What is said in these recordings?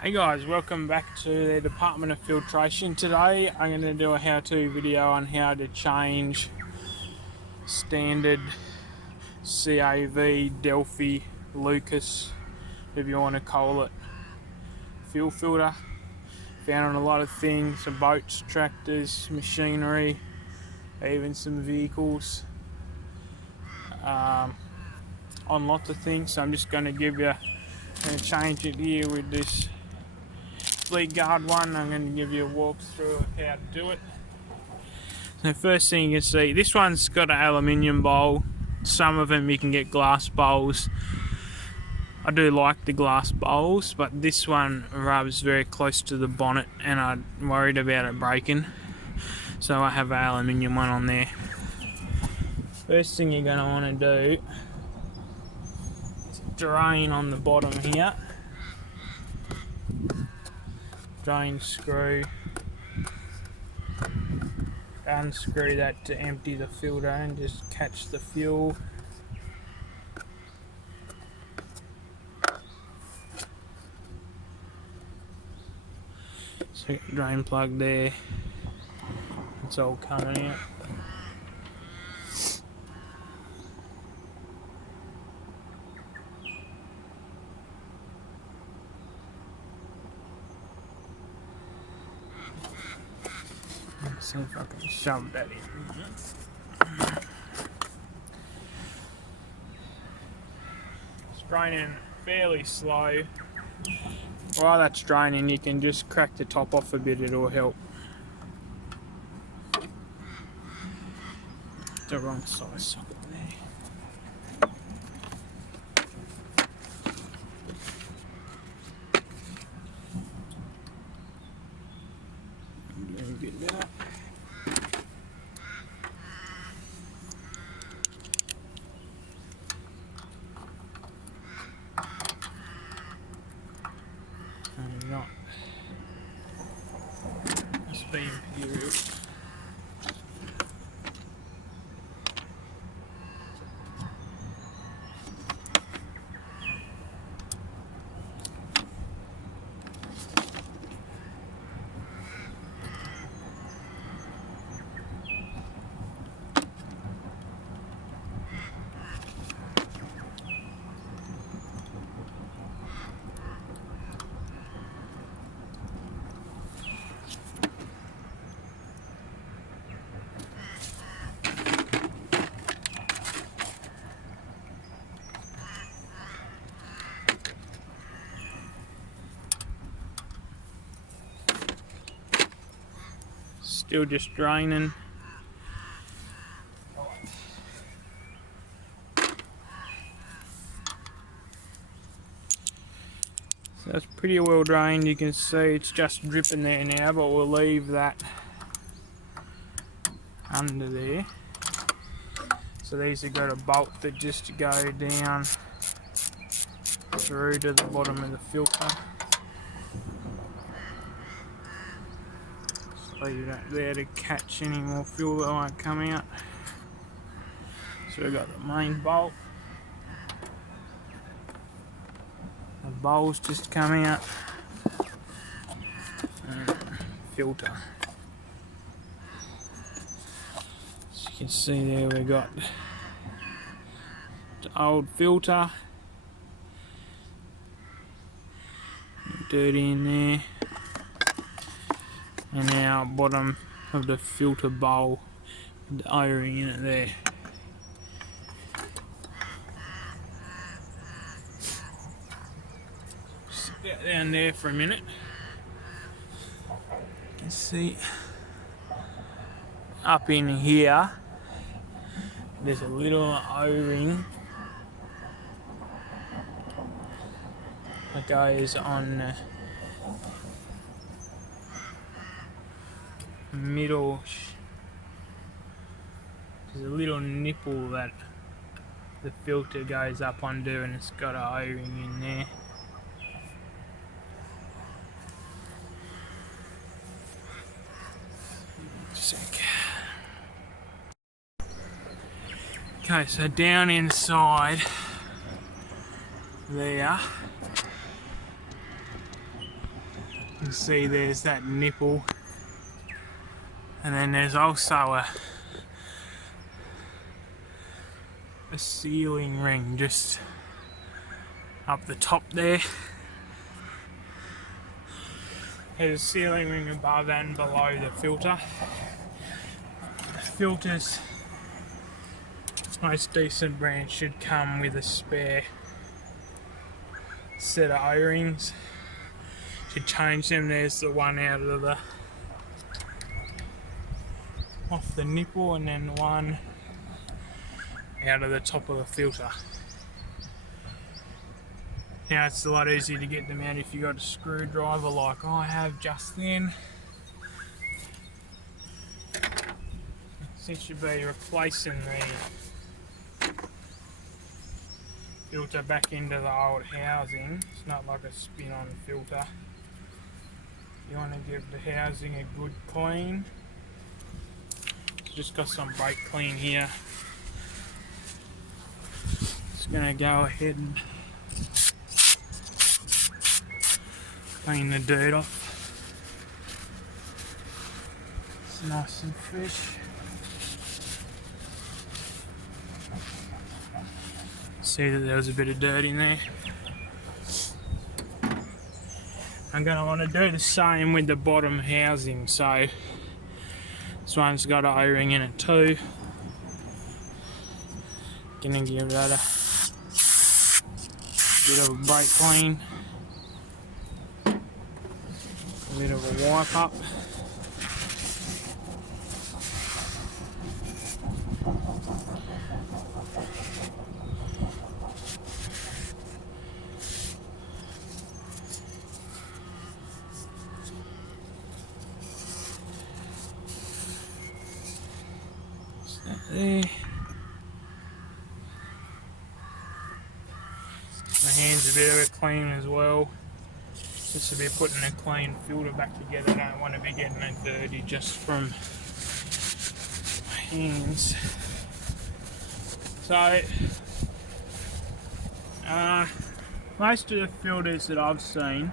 Hey guys, welcome back to the Department of Filtration. Today I'm going to do a how-to video on how to change standard CAV Delphi Lucas, if you want to call it, fuel filter. Found on a lot of things, some boats, tractors, machinery, even some vehicles, on lots of things. So I'm just going to change it here with this Fleetguard one. I'm going to give you a walkthrough of how to do it. So first thing you can see, this one's got an aluminium bowl. Some of them you can get glass bowls. I do like the glass bowls, but this one rubs very close to the bonnet and I'm worried about it breaking. So I have an aluminium one on there. First thing you're going to want to do is drain on the bottom here. Drain screw, unscrew that to empty the filter and just catch the fuel. So drain plug there, it's all coming out. Let's see if I can shove that in. It's draining fairly slow. While that's draining, you can just crack the top off a bit, it'll help. The wrong size socket there. Get that. Not. Must be imperial. Still just draining. So that's pretty well drained. You can see it's just dripping there now, but we'll leave that under there. So these have got a bolt that just go down through to the bottom of the filter. Leave that there to catch any more fuel that won't come out. So we've got the main bolt. The bowls just come out. And filter. As you can see there, we've got the old filter. Dirty in there. And our bottom of the filter bowl with the O-ring in it there. Sit that down there for a minute. You can see up in here there's a little O-ring that goes on middle. There's a little nipple that the filter goes up onto and it's got an O-ring in there. Sec. Okay, so down inside there can see there's that nipple, and then there's also a sealing ring just up the top there. There's a sealing ring above and below the filter. The filters, most decent brands should come with a spare set of O-rings. Should change them. There's the one out of the off the nipple, and then one out of the top of the filter. Now it's a lot easier to get them out if you've got a screwdriver like I have just then. Since you'll be replacing the filter back into the old housing, it's not like a spin-on filter. You want to give the housing a good clean. Just got some brake clean here. Just gonna go ahead and clean the dirt off. It's nice and fresh. See that there was a bit of dirt in there. I'm going to want to do the same with the bottom housing. So this one's got an O-ring in it too. Gonna give that a bit of a brake clean, a bit of a wipe up. There. My hand's a bit of a clean as well. Just to be putting a clean filter back together. I don't want to be getting it dirty just from my hands. So most of the filters that I've seen,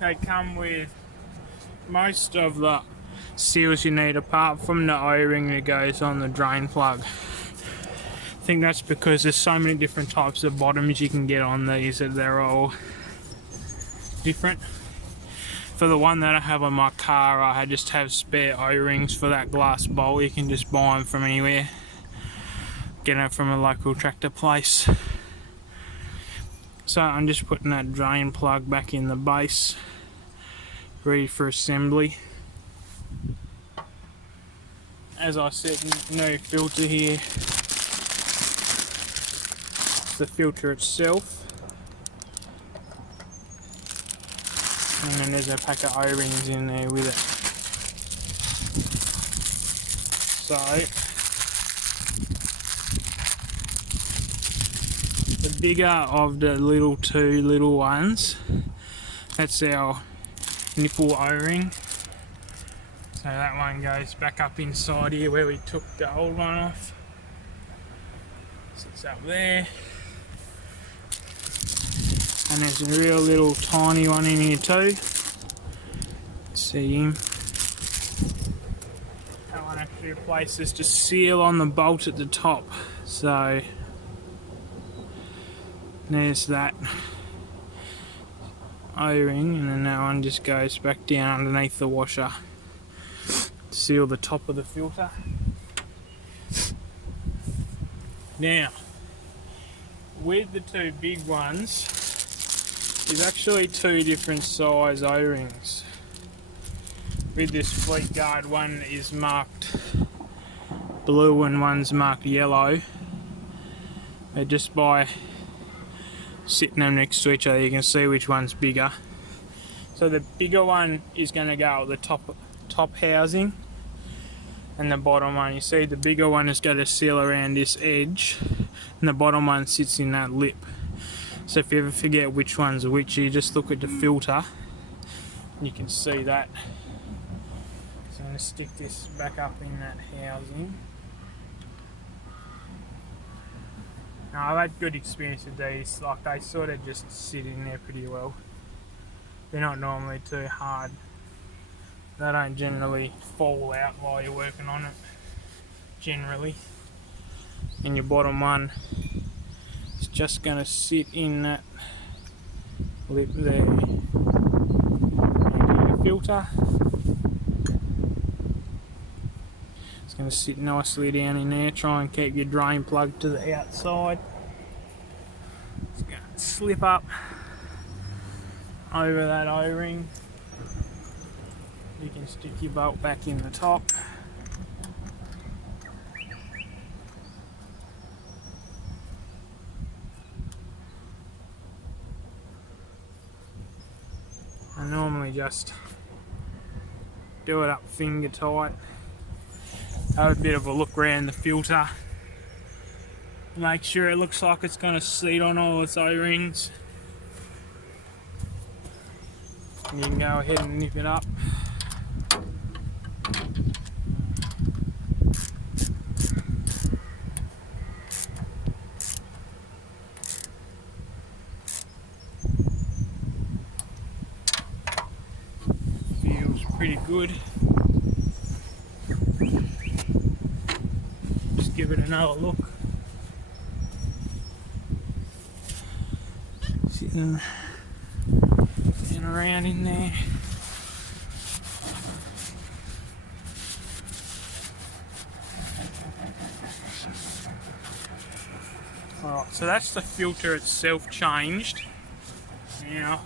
they come with most of the seals you need apart from the O-ring that goes on the drain plug. I think that's because there's so many different types of bottoms you can get on these that they're all different. For the one that I have on my car, I just have spare O-rings for that glass bowl. You can just buy them from anywhere. Get it from a local tractor place. So I'm just putting that drain plug back in the base, ready for assembly. As I said, no filter here. It's the filter itself. And then there's a pack of O-rings in there with it. So the bigger of the two little ones, that's our nipple O-ring. So that one goes back up inside here where we took the old one off. Sits up there. And there's a real little tiny one in here too. See him. That one actually replaces the seal on the bolt at the top. So there's that O-ring, and then that one just goes back down underneath the washer. Seal the top of the filter. Now, with the two big ones, there's actually two different size O-rings. With this Fleetguard, one is marked blue and one's marked yellow. But just by sitting them next to each other, you can see which one's bigger. So the bigger one is going to go at the top housing, and the bottom one, you see the bigger one has got a seal around this edge, and the bottom one sits in that lip. So if you ever forget which one's which, you just look at the filter and you can see that. So I'm going to stick this back up in that housing. Now I've had good experience with these, like they sort of just sit in there pretty well. They're not normally too hard. They don't generally fall out while you're working on it, generally. And your bottom one is just going to sit in that lip there. And your filter. It's going to sit nicely down in there. Try and keep your drain plug to the outside. It's going to slip up over that O-ring. You can stick your bolt back in the top. I normally just do it up finger tight. Have a bit of a look around the filter. Make sure it looks like it's going to seat on all its O-rings. And you can go ahead and nip it up. Feels pretty good. Just give it another look. Sitting around in there. Alright, so that's the filter itself changed. Now,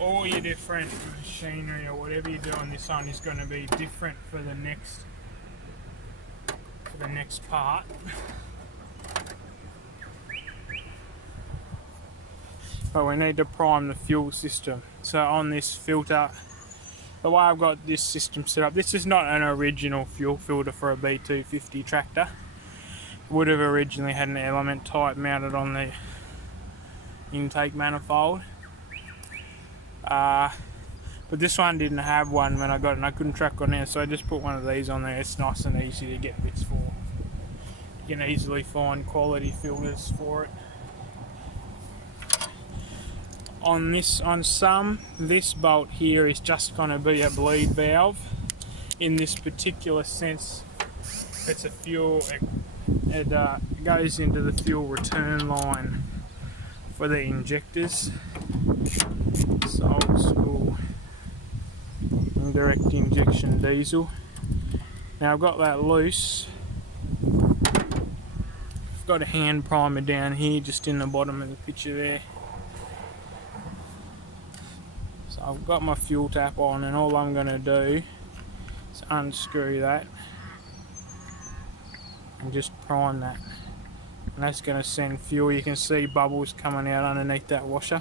all your different machinery or whatever you do on this one is going to be different for the next part. But we need to prime the fuel system. So on this filter, the way I've got this system set up, this is not an original fuel filter for a B250 tractor. It would have originally had an element type mounted on the intake manifold. But this one didn't have one when I got it and I couldn't track on there, so I just put one of these on there. It's nice and easy to get bits for. You can easily find quality filters for it. This bolt here is just going to be a bleed valve. In this particular sense, it's a fuel, it goes into the fuel return line for the injectors. It's old school indirect injection diesel. Now I've got that loose. I've got a hand primer down here just in the bottom of the picture there. So I've got my fuel tap on, and all I'm going to do is unscrew that and just prime that, and that's going to send fuel. You can see bubbles coming out underneath that washer.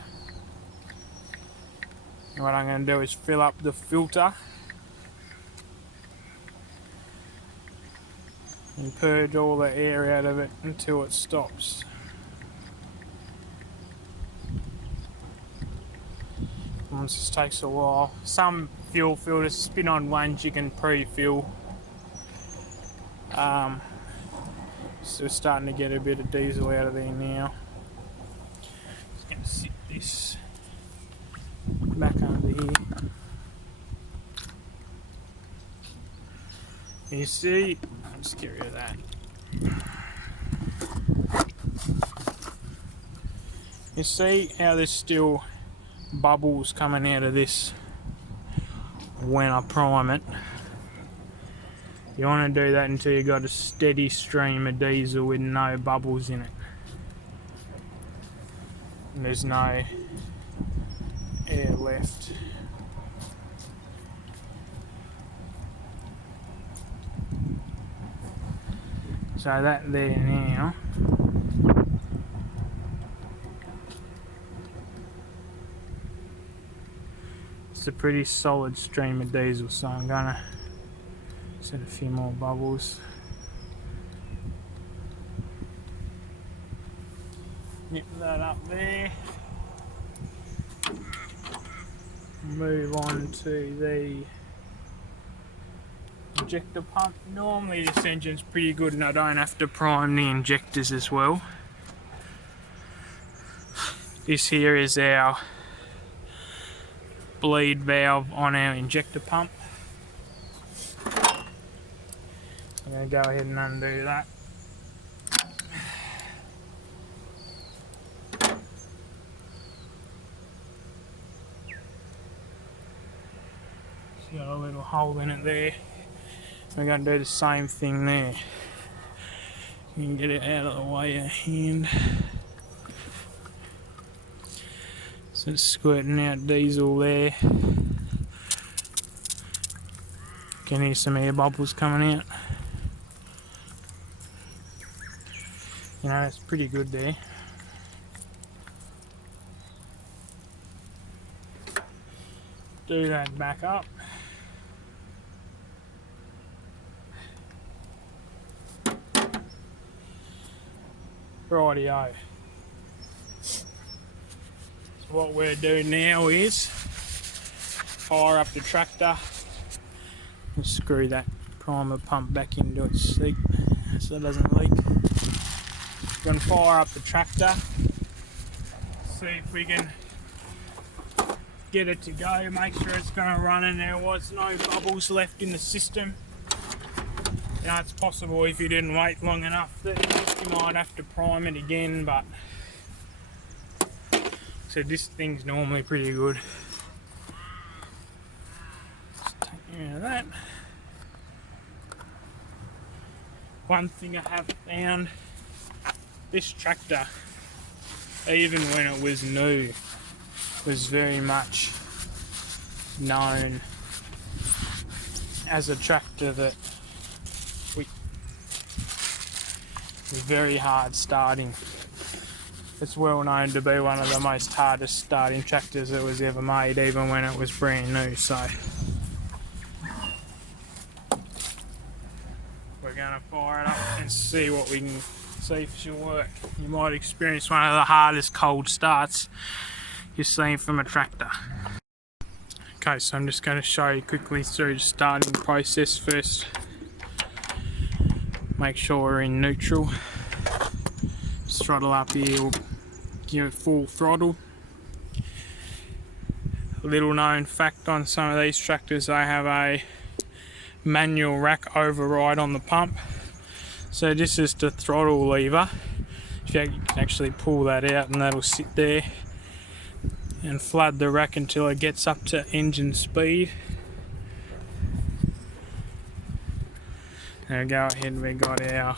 And what I'm going to do is fill up the filter and purge all the air out of it until it stops. This takes a while. Some fuel filters spin on ones you can pre-fill. So we're starting to get a bit of diesel out of there now. Just going to sit this back under here. You see, I'll just get rid of that. You see how there's still bubbles coming out of this when I prime it. You want to do that until you got a steady stream of diesel with no bubbles in it. And there's no air left. So that there now. It's a pretty solid stream of diesel, so I'm gonna set a few more bubbles. Nip that up there. Move on to the injector pump. Normally this engine's pretty good and I don't have to prime the injectors as well. This here is our bleed valve on our injector pump. I'm going to go ahead and undo that. It's got a little hole in it there. We're going to do the same thing there. You can get it out of the way of hand. So it's squirting out diesel there. Can hear some air bubbles coming out. You know, it's pretty good there. Do that back up. Rightio. So what we're doing now is fire up the tractor and screw that primer pump back into its seat so it doesn't leak. We're going to fire up the tractor, see if we can get it to go, make sure it's going to run and there was no bubbles left in the system. You know, it's possible if you didn't wait long enough that you might have to prime it again, but so this thing's normally pretty good. Just take care of that. One thing I have found, this tractor, even when it was new, was very much known as a tractor that was very hard starting. It's well known to be one of the most hardest starting tractors that was ever made, even when it was brand new. So we're going to fire it up and see what we can see if she'll work. You might experience one of the hardest cold starts you've seen from a tractor. Okay, so I'm just going to show you quickly through the starting process first. Make sure we're in neutral. Just throttle up here, we'll give it full throttle. A little known fact on some of these tractors, they have a manual rack override on the pump. So this is the throttle lever. You can actually pull that out and that'll sit there and flood the rack until it gets up to engine speed. Now go ahead, we got our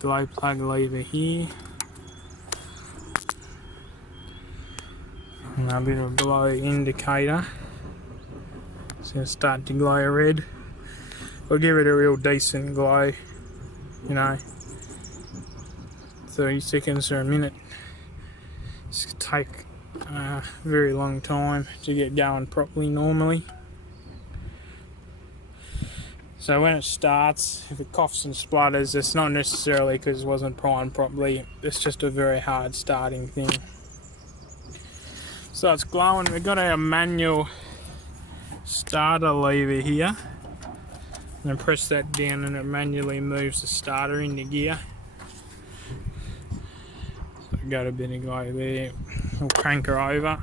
glow plug lever here. And a bit of glow indicator. It's going to start to glow red. We'll give it a real decent glow, you know, 30 seconds or a minute. It's going to take a very long time to get going properly normally. So when it starts, if it coughs and splutters, it's not necessarily because it wasn't primed properly, it's just a very hard starting thing. So it's glowing. We've got our manual starter lever here. And press that down and it manually moves the starter into gear. So we've got a bit of glow there. We'll crank her over.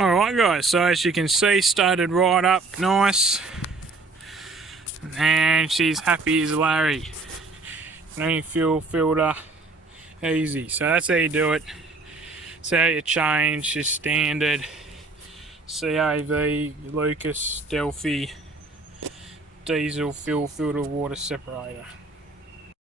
Alright guys, so as you can see, started right up nice. And she's happy as Larry. No fuel filter, easy. So that's how you do it. That's how you change your standard CAV Lucas Delphi diesel fuel filter water separator.